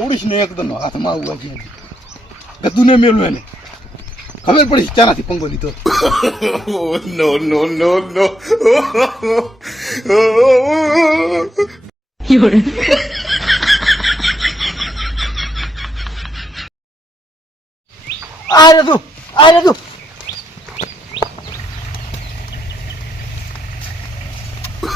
છોડીશ ને એકદમ હાથમાં આવવા છે ગદુને મેલું એને. ખબર પડી ચાનાથી પંગો લીધો. નો નો નો નો આ રે તું આ રે તું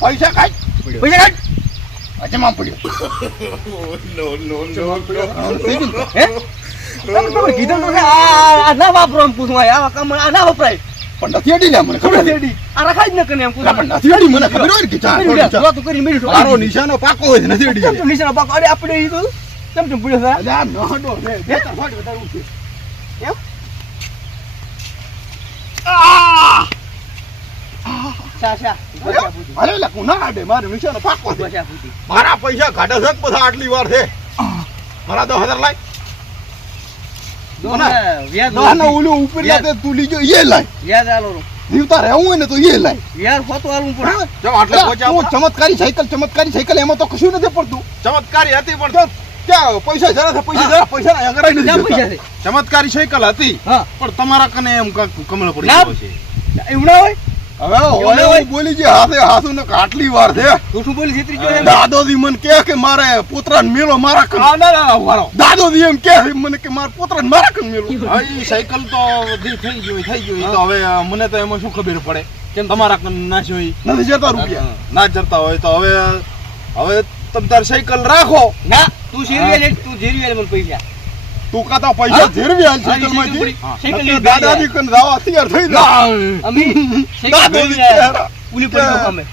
પૈસા કાઢ. પૈસા કાઢ. અજમા પડ્યો. no, no, no, no. થઈ ગયું ને? હે? તમે તમે કીધું તો આ આ ના વાપરો એમ પૂછું આ કામ આ ના વપરાય. પણ નથી અડી મને ખબર નથી છે આ રખાય જ ન કરે એમ ના, પૂછું પણ નથી અડી મને ખબર હોય કે ચા લે, કરી મેળ્યું તારો નિશાનો પાકો હોય નથી અડી કેમ નિશાનો પાકો? અરે આપણે ઈ તો કેમ કેમ પૂછ્યો. બે ફાટ છે. એમ? અરે લે, કુના આડે? મારો નિશાનો પાકો છે. મારા પૈસા કાઢે છે બધા આટલી વાર છે? મારા દસ હજાર લાય. દોને વ્યાજ ના ના ઓલું ઉપર યાર. જાતે તું લીજો એ લાય. વ્યાજ આલો. રો જીવતા રહેવું હોય ને તો એ લાય. યાર હોતો આલું પડે જો આટલે અલા, પહોંચ્યા તું ચમત્કારી સાયકલ ચમત્કારી સાયકલ એમાં તો કશું નથી પડતું. ચમત્કારી હતી પણ પૈસા જરા છે પૈસા જરા પૈસા ના નથી પૈસા ચમત્કારી સાયકલ હતી હા. પણ તમારા કને એમ કમળ પડી. એવું ના હોય? હવે. હું બોલી જે હાથે હાથું ને આટલી વાર છે. તું શું બોલી છેતરી ગયો એમ? દાદોજી મને કહે કે મારે પોતરાને મેલો મારા કન ના ના વારો. દાદોજી એમ કહે મને કે મારા પોતરાને મારા કન મેલો. હવે સાયકલ તો દી થઈ ગઈ થઈ ગઈ તો હવે મને તો એમાં શું ખબર પડે? કેમ તમારા કન ના ઈ નથી જતા રૂપિયા. ના જતા હોય તો હવે હવે તમે તાર સાયકલ રાખો. ના તું જીરવે લે તું જીરવે લે મને પૈસા. તું કાતા પૈસા ઝેરવી હાલ હા, સાયકલમાંથી સાયકલ નકર લઈ દાદાજી કન જાવા તૈયાર થઈ જા અમે સાયકલ દાદોજી. ઉલી પડી ગયો અમે.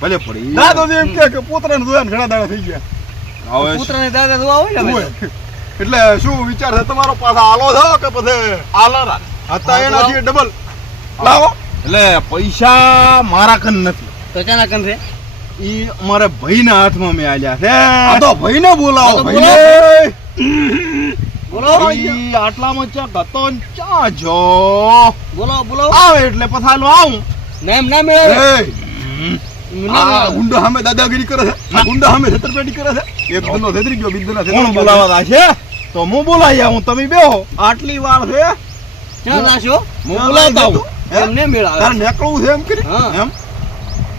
ભલે. પડી. દાદોજી એમ કે પોતરાને જોયા ઘણા દાડા થઈ ગયા. હવે પુત્રને દાદા દુઆ હોય ને એટલે શું વિચાર છે? તમારો પાછા આલો છો કે પછી આલારા હતા એનાથી ડબલ લાવો. એટલે પૈસા મારા કન નથી. તો કન છે? ઈ અમારા ભાઈના હાથમાં મેં આલ્યા છે. આ તો ભાઈને બોલાવો ભાઈને. બોલો આટલામાં ચા ગતો ચા જો. બોલો બોલો આવે એટલે પથાલો આવું. નેમ ના મેળવે. ગુંડો સામે દાદાગીરી કરે છે. ગુંડો સામે છત્રપેટી કરે છે. એક ધંધો છેતરી ગયો બીજો ના. બોલાવા છે તો હું બોલાઈ આવું તમે બેહો. આટલી વાર છે. ક્યાં નાખ્યો? હું બોલાવતા હે? એમને મેળા તારે નીકળવું છે એમ કરી એમ?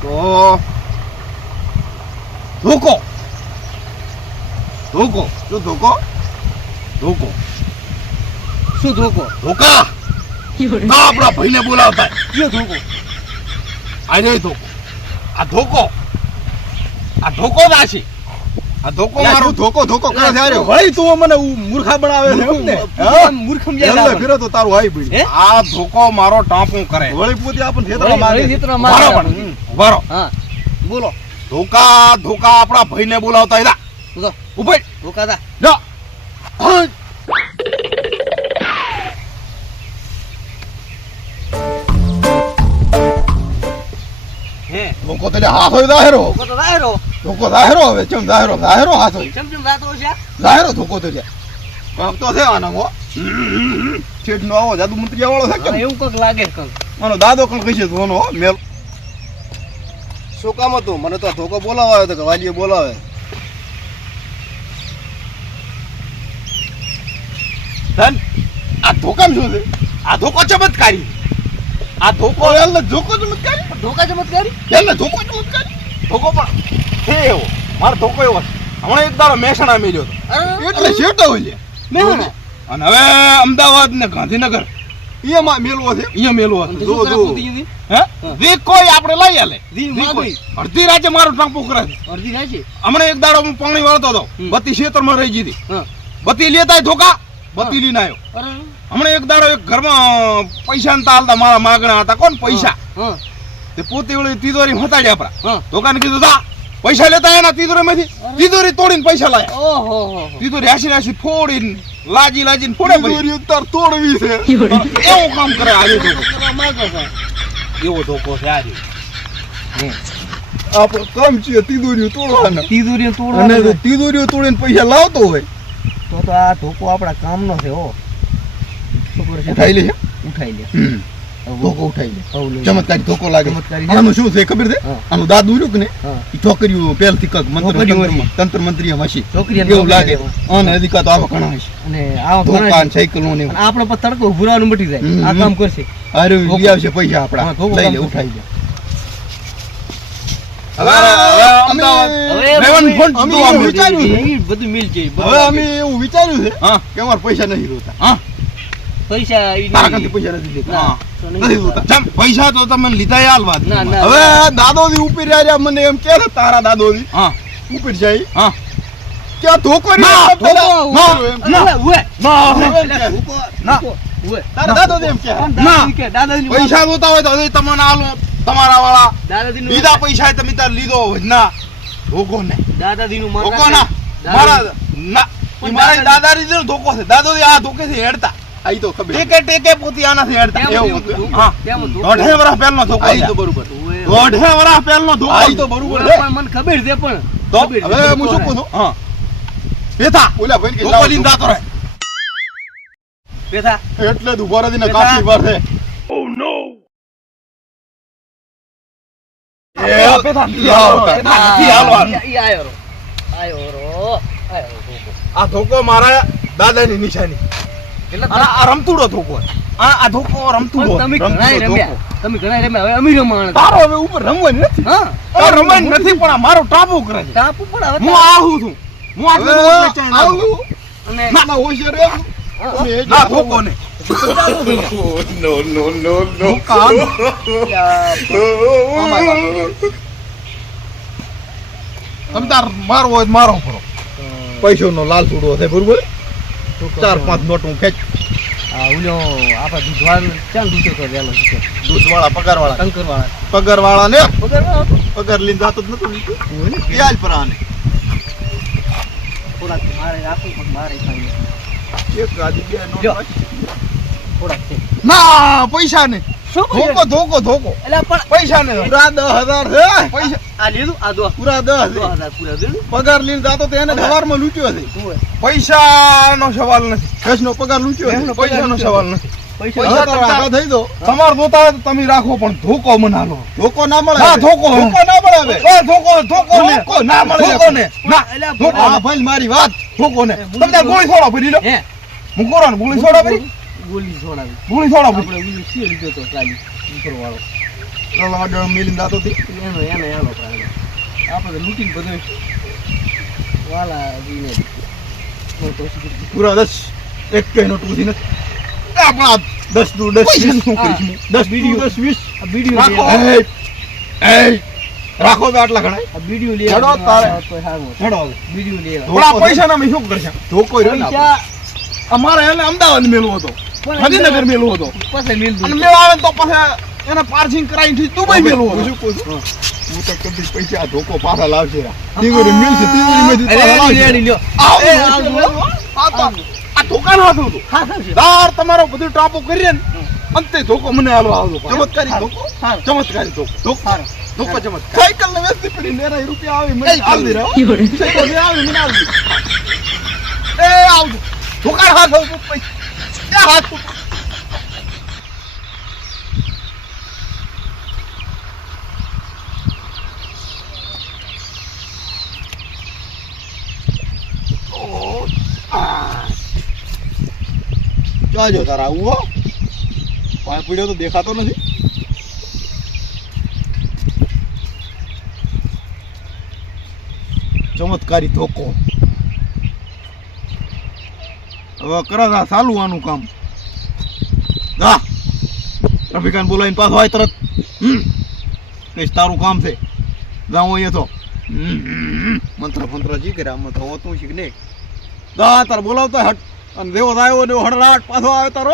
તો ધોકો ધોકો શું ધોકો ધોકો શું ધોકો ધોકા આપણા ભાઈને બોલાવતા કયો ધોકો આજે ધોકો આ ધોકો આ ધોકો આ છે આ ધોકો મારું ધોકો ધોકો કરે છે ભાઈ તું મને મૂર્ખા બનાવે છે ને એટલે આવે. ફેરો તો તારું હાઈ ભાઈ આ ધોકો મારો ટાંપું કરે વળી પોતે આપણે હા બોલો ધોકા ધોકા આપણા ભાઈને બોલાવતા હતા. બોલો ઊભા. ધોકા દા. જા. હે. ધોકો તો હાથ હોય દાહેરો. ધોકો તો દાયરો ધોકો દાહેરો હવે ચમ દાહેરો દાહેરો હાથ હોય. ચમ ચમ રાતો છે? દાહેરો ધોકો તો છે કાંક તો છે આનામાં છેડ નો આવો જાદુ મંત્રી વાળો છે કે એવું કોક લાગે છે કંઈક. આનો દાદો કણ કહીશે ધોનો મેલ. શું કામ હતું? મને તો ધોકો બોલાવા આવ્યો હતો કે વાલીએ બોલાવે. ધન આ ધોકામ શું છે? આ ધોકો ચમત્કારી. આ ધોકો ઓ ધોકો ચમત્કારી? ધોકા ચમત્કારી? યાર ધોકો ચમત્કારી? ધોકો પણ છે એવો. મારો ધોકો એવો હમણાં એક દાડો મહેસાણા મેલ્યો હતો. એટલે શેટો હોય અને હવે અમદાવાદ ને ગાંધીનગર. એમાં મેલવો છે. અહીંયા મેલું અને હતું શું કરે જો. હે? કોઈ આપણે લઈ આલે વી. અડધી રાતે મારું ટાંપુ કરે છે. અડધી થાય છે એક દાડો હું પાણી વાળતો હતો. બત્તી ખેતરમાં રહી જીધી બત્તી લેતા ધોકા બત્તી લઈને આવ્યો. હમણે હમણાં એક દાડો એક ઘરમાં પૈસા નતા હાલતા મારા માગણા હતા. કોણ પૈસા? તે પોતે વળી તિજોરી હતાડી આપણા. ધોકાને કીધું તા પૈસા લેતા એના તિજોરીમાંથી. તિજોરી તોડીને પૈસા લાયા. તિજોરી હાસી હાસી ફોડીને લાજી લાજીને ફોડે. તિજોરી તાર તોડવી છે. એવું કામ કરે આજે ધોકો. એવો ધોકો છે આજે આપણો કામ છે તિજોરીઓ તોડવાના. તિજોરીઓ અને તોડવાનું તોડીને પૈસા લાવતો હોય તો તો આ ધોકો આપણા કામનો છે હો. ઉઠાઈ લે. ઉઠાઈ લે. હમ. ઉઠાઈને. ચમત્કારી ધોકો લાગે. આનું શું છે ખબર છે? આનું દાદુ રહ્યું કે ને. છોકરીઓ પહેલથી કક મંત્ર તંત્ર મંત્રી એમ હશે. એવું લાગે. અને અધિકાર તો આવા ઘણા હશે. અને આવા ઘણા સાયકલો ને આપણો પર તડકો ભૂરાવાનું મટી જાય. આ કામ કરશે. અરે. લઈ આવશે પૈસા હા, આપણા લઈ લે ઉઠાઈ. બધું મિલ જાય હવે અમે એવું વિચાર્યું છે હા. કે અમારે પૈસા નથી રોતા. હા. પૈસા તો તમે લીધા હાલ વાત. ના ના. હવે દાદોજી ઉપર રહ્યા મને એમ કે તારા દાદોજી. હા. ઉપર જાય. હા. કે ધોકો ના, રહ્યો ધોકો, ના, ઉવે, ના, ઉવે, ઉવે. ના એટલે ધોકો, ના. ધોકો, ઉવે. તારા દાદોજી એમ કે. દાદાજી કે, દાદાજીની વાત- પૈસા જોતા હોય તો તમને આલો તમારા વાળા. દાદાજીનું લીધા પૈસા તમે ત્યાં લીધો ના. ધોકો ને દાદાજીનું માન ધોકો ના મારા ના. મારા દાદાજી ધોકો છે. દાદોજી આ ધોકે છે હેડતા. આ ઈ તો ખબર. ટેકે ટેકે પોતી આનાથી હેડતા એવું હતું. હા. દોઢે વર્ષ પહેલનો ધોકો આઈ તો બરોબર. દોઢે વર્ષ પહેલનો ધોકો આઈ તો બરોબર. પણ મને ખબર છે પણ તો હવે હું શું કહું હા. પેથા ઓલા ભાઈ કે ધોકો લઈને. જાતો રહે. પેથા, એટલે જ ઊભા રહીને બેટા. કાચી વાર છે. એ પેથા આયો રો. આયો. આ ધોકો મારા દાદાની નિશાની. એટલે આ રમતુડો ધોકો. આ આ ધોકો રમતુડો તમે રમતુડો ઘણાય રમ્યા. તમે ઘણાય રમ્યા. હવે અમે રમવાના તારો હવે ઉપર રમવાની નથી. હા. નથી પણ આ મારો ટાપુ કરે છે. ટાપુ પણ હવે હું આવું છું. હું આટલું હવે દૂર વેચાઈને આવું. આવું અને ના ના હોશિયાર રહેવું. ના ધોકો ને no, no, no, no. તમે તાર મારો હોય મારો પૈસો નો લાલ સુડો છે બરોબર? ચાર પાંચ નોટ હું ફેંચું આ ઉલો આપણા દૂધવાળો દૂધો તો વેલો છે દૂધવાળા પગારવાળા. પગાર વાળા ટંકર પગાર ને? પગાર વાળો હતો. પગાર લઈને જાતો જ નતો વ્યાજ પર આને. થોડાક મારે રાખવું પણ મારે એક આજે બે નોટ થોડાક ના પૈસા ને. શું ધોકો ધોકો ધોકો. એટલે પણ પૈસા ને પૂરા દસ હજાર છે. પૈસા આ લીધું? આ દો. પૂરા દસ હજાર. પૂરા દીધું. પગાર લઈને જાતો તો એને સવારમાં લૂંટ્યો છે. પૈસા નો સવાલ નથી. દસનો પગાર લૂંટ્યો છે. પૈસા નો સવાલ નથી. પૈસા પૈસા પૈસા તારા આગા થઈ દો. તમારે જોતા હોય તો તમે રાખો પણ ધોકો મનાલો ધોકો ના મળે હા. ધોકો. ધોકો ના મળે ધોકો ધોકો ધોકો ના મળે. ધોકો ને. ના ધોકો હા ભાઈ મારી વાત. ધોકો ને. તમે તાર ગોળી છોડો ભરી લો. હે? હું કરો ને ગોળી છોડો ભરી ગોલી છોડાવી ગોળી છોડાવી આપણે ઓલું સી લીધો તો કાલી ઉપરવાળો વાગે મિલીને જાતો હતી એનો એનો એનો આપણે લૂંટીને બધું વાલા જીને. નો પૂરા દસ. એક કઈ નોટ ઉધી નથી. આપણા દસ દુ દસ વીસ શું કરીશું? દસ વીડિયો દસ વીસ. આ બીડીઓ રાખો. તો આટલા ઘણા. આ બીડીઓ લે હેડો તારે. હેડો વીડિયો લે થોડા પૈસા ના મેં શું કરશે? ધોકો ને. પૈસા અમારે એને અમદાવાદ મેળવો હતો. ગાંધીનગર મેળવો હતો. પાસે મિલ અને મેળ આવે તો પછી એને પાર્સિંગ કરાવીને દુબઈ હું હતો શું કહું છું? હું. તો કદી પૈસા ધોકો પાછા લાવશે. રા. તીગોરી મિલશે, તીગોરીમાંથી પાછા રેડી લાવશે. રેડી લ્યો આવો, એ, આવો, આવો. આ દુકાન આ હતું હતું. હા સારું છે દાર તમારો બધું ટાપો કરીએ ને અંતે ધોકો મને હાલો આવજો ચમત્કારી ધોકો. ચમત્કારી ધોકો. ધોકો. ધોકો ચમત્કાર. સાયકલ ને વેચતી પડી નેના રૂપિયા આવી મને આવી સાયકલ આવી મને આલ દે. એ આવજો ધોકાર હાથ આવજો ઉપર. જાજો તારા આવું હો? પાણી પીડ્યો તો દેખાતો નથી. ચમત્કારી ધોકો. હવે કરા ચાલુ આનું કામ. જા રફિકાને બોલાવીને પાછો આય તરત. કઈશ તારું કામ છે. જાઉં અહીંયા તો. મંત્ર ફંત્ર જી કર્યા આમાં તો હોતું શીખ નહીં? જા તાર બોલાવતો હટ. અને દેવો આવ્યો ને હડરાટ પાછો આવે તારો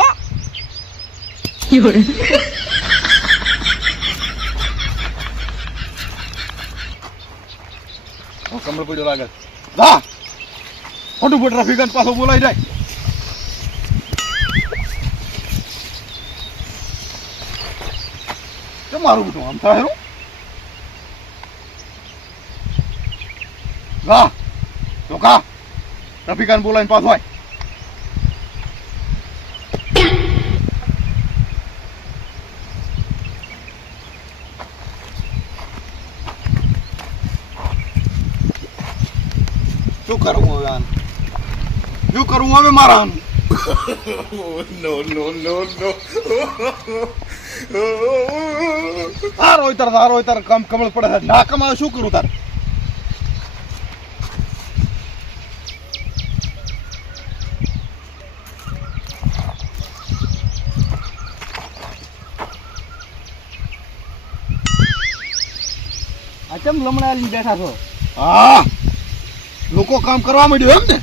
કમળ પડ્યો લાગે. છે. જા. ફટાફટ રફીકન પાછો બોલાઈ જાય. મારું બધું આમ થાય હેરું? જા ચોખા રફીકાન બોલાવીને પાછો આય શું કરવું હવે આને શું કરવું હવે મારા આનું no, no, no, no. તાર તાર કમ કમળ પડે છે. ના કમાવે શું કરું તાર? ચમ લમણા લઈ બેઠા છો? હા. લોકો કામ કરવા માંડ્યો એમ ને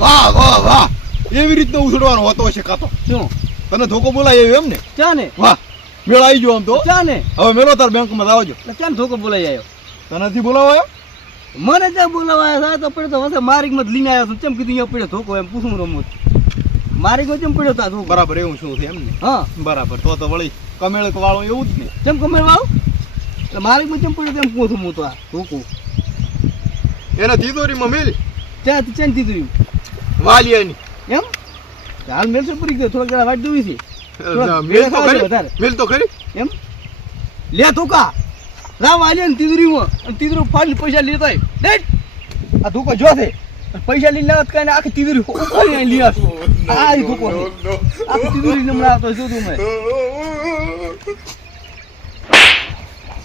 વાહ વાહ વાહ. એવી રીતના ઉછળવાનો હોતો હશે કાતો શું? તને ધોકો બોલાય એમ ને? ક્યાં ને વાહ. મેળ આવી ગયો આમ તો. ચા ને હવે મેળો તાર બેંકમાં આવજો એટલે ચાલ ધોકો બોલાઈ આવ્યો? તને નથી બોલાવાયો? મને ત્યાં બોલાવા સાહેબ? હતા તો પડ્યો તો મારીક મત લઈને આવ્યો છું. કેમ કીધું અહીંયા પડ્યો ધોકો? એમ પૂછું રમું મારી ગયો કેમ પડ્યો તા બરાબર એવું શું છે એમ ને? હા. બરાબર તો તો વળી કમેળ વાળો એવું જ ને? કેમ કમેળ વાળો? એટલે મારી મત કેમ પડ્યો તેમ પૂછું હું તો આ ધોકો. એને તિજોરીમાં મેલી ત્યાં ચેન દીધું વાલિયાની. એમ? હાલ મેલસે પૂરી ગયો. થોડા ઘણા વાટ જોવી છે. મેલ તો ખરી. વધારે. મેલ તો ખરી. એમ? લે ધોકા. રામ આલે ને તીદરીમાં અને તીદરું ફાડી પૈસા લેતા દેટ આ ધોકો જો છે પૈસા લઈને લાવત કાંઈ આખી તીદરી ઉપાડીને લઈ આવશો. આ ધોકો આખી તીદરી નમણા આવતો જો તું મેં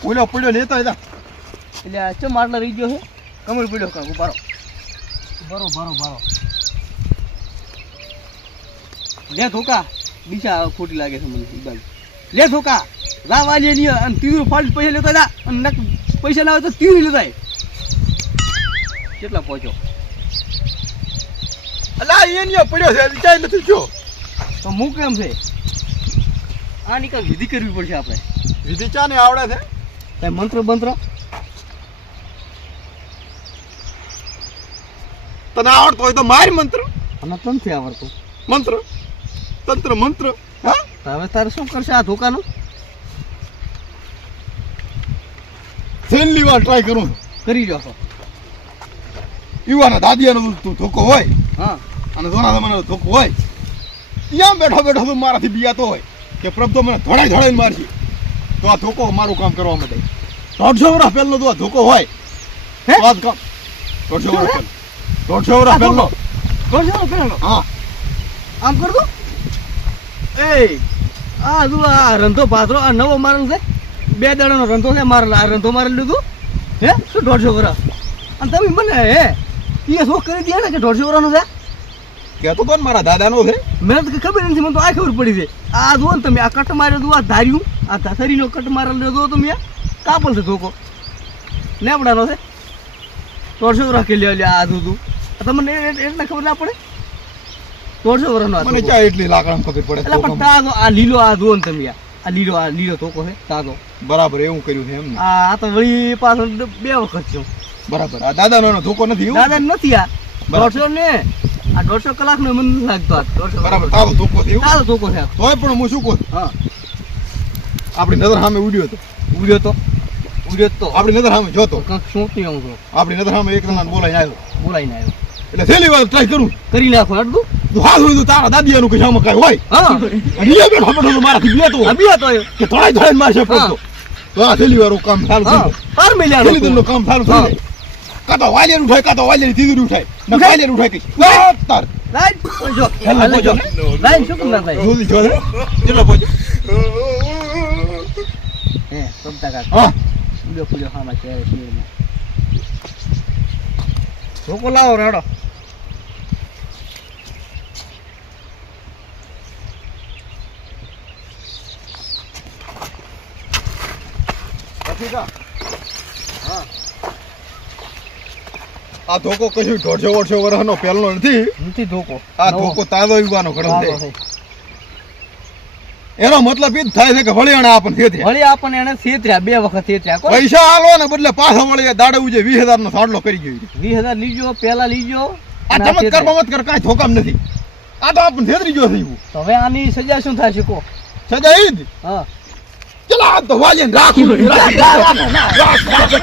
ઓલો પડ્યો લેતો હતા એટલે આ ચમ આટલા રહી ગયો છે? કમર પડ્યો કાંક ઉભારો બરો બરો બરો લે ધોકા. દિશા ખોટી લાગે છે મને એકદમ લે ધોકા લા વાલી ની અને તીરું ફાડી પૈસા લેતો જા અને નક પૈસા લાવે તો તીરું લેતા કેટલા પહોંચો અલા એની પડ્યો છે હજી નથી જો તો હું કેમ છે? આની કાંઈક વિધિ કરવી પડશે આપણે. વિધિ ચા ને આવડે છે? કઈ મંત્ર બંત્ર? તને આવડતો હોય તો માર મંત્ર. અને તનથી નથી આવડતું. મંત્ર? તંત્ર મંત્ર હા? હવે તારે શું કરશે? આ ધોકાનું? છેલ્લી વાર ટ્રાય કરું. કરી જો યુવાના દાદિયાનો તું ધોકો હોય હા. અને સોના તમારો ધોકો હોય ત્યાં બેઠો બેઠો તું મારાથી બિયાતો હોય કે પ્રભુ મને ધોડાઈ ધોડાઈને મારશે. તો આ ધોકો મારું કામ કરવા માટે. દોઢસો વર્ષ પહેલો તો આ ધોકો હોય. હે? તો આ કામ. દોઢસો વર્ષ પહેલો. દોઢસો વર્ષ પહેલો. દોઢસો વર્ષ પહેલો? હા. આમ કર દો એ આ જો આ રંધો પાથરો આ નવો મારેલ છે. બે દાડાનો રંધો છે મારેલ આ રંધો મારેલ લીધું. હે? શું દોઢસો અને તમે મને હે? એ શું કરી દે ને કે દોઢસો વર્ષનો છે? કહેતો કોણ મારા દાદાનો છે. મને તો ખબર નથી મને તો આ ખબર પડી છે. આ જુઓ ને તમે આ કટ માર્યો હતું આ ધાર્યું. આ ધાસરીનો કટ મારેલો લીધો તમે આ કાપલ છે ધોકો. લેબડાનો છે. દોઢસો વર્ષ કે લે આ દૂધું તમને એટલે ખબર ના પડે? દોઢસો વર્ષનો આ મને. ક્યાં એટલી લાકડા ખબર પડે એટલે પણ તાજો આ લીલો આ જુઓ ને તમે આ. લીલો આ લીલો ધોકો છે તાજો. બરાબર એવું કર્યું છે એમ આ તો વળી પાછળ બે વખત છે. બરાબર આ દાદાનો ધોકો નથી દાદા નથી આ. દોઢસો ને? આ દોઢસો કલાક નો મને લાગતો આ દોઢસો બરાબર તારો ધોકો છે એવું? તાજો ધોકો છે તોય પણ હું શું કહું? હા. આપણી નજર સામે ઉડ્યો તો ઉડ્યો તો? ઉડ્યો તો. આપણી નજર સામે જોતો. શું થયું આપણી નજર સામે એક જણા બોલાઈને આવ્યો. બોલાઈને આવ્યો. એટલે છેલ્લી વાર ટ્રાય કરું. કરી નાખો અડધું તું તો તારા દાદીયાનું કે સામે કાંઈ હોય હા અને એ બેઠો બેઠો મારાથી બેઠો હોય. અભી કે ધોળાઈ ધોળાઈને મારશે પડતો તો આ છેલ્લી વાર કામ સારું થઈ હા જાય પાર છેલ્લી કામ સારું થઈ કાતો વાલિયાનું ઉઠાય કાં તો વાલિયાની તીજુરી ઉઠાય ને ઉઠાય. ઉઠાય કઈ તાર લાઈટ જો હેલો, હાલે બોજો. શું કેમ ના થાય જો છે. કેટલો હે હા ધોકો લાવો રેડો કા? આ ધોકો કશું દોઢસો વર્ષો વર્ષનો પહેલો નથી? નથી ધોકો. આ ધોકો તાજો યુવાનો ઘણો છે છે. એનો મતલબ એ જ થાય છે કે વળિયાણા આપણને છે વળી આપણને એને છેતર્યા બે વખત છેતર્યા પૈસા આલો ને બદલે પાછા વળી દાડવું ઉજે વીસ હજાર નો સાડલો કરી ગયો છે. વીસ હજાર લીજો પેલા લીજો આ ચમત્કાર છેતરાય. બમત્કાર કાંઈ ધોકામ નથી. આ તો આપણને છેતરી ગયો છે. હવે આની સજા શું થશે કો? સજા જ? હા. ચલા આ તો વાલીને રાખું રાખ, રાખ, રાખ, રાખ.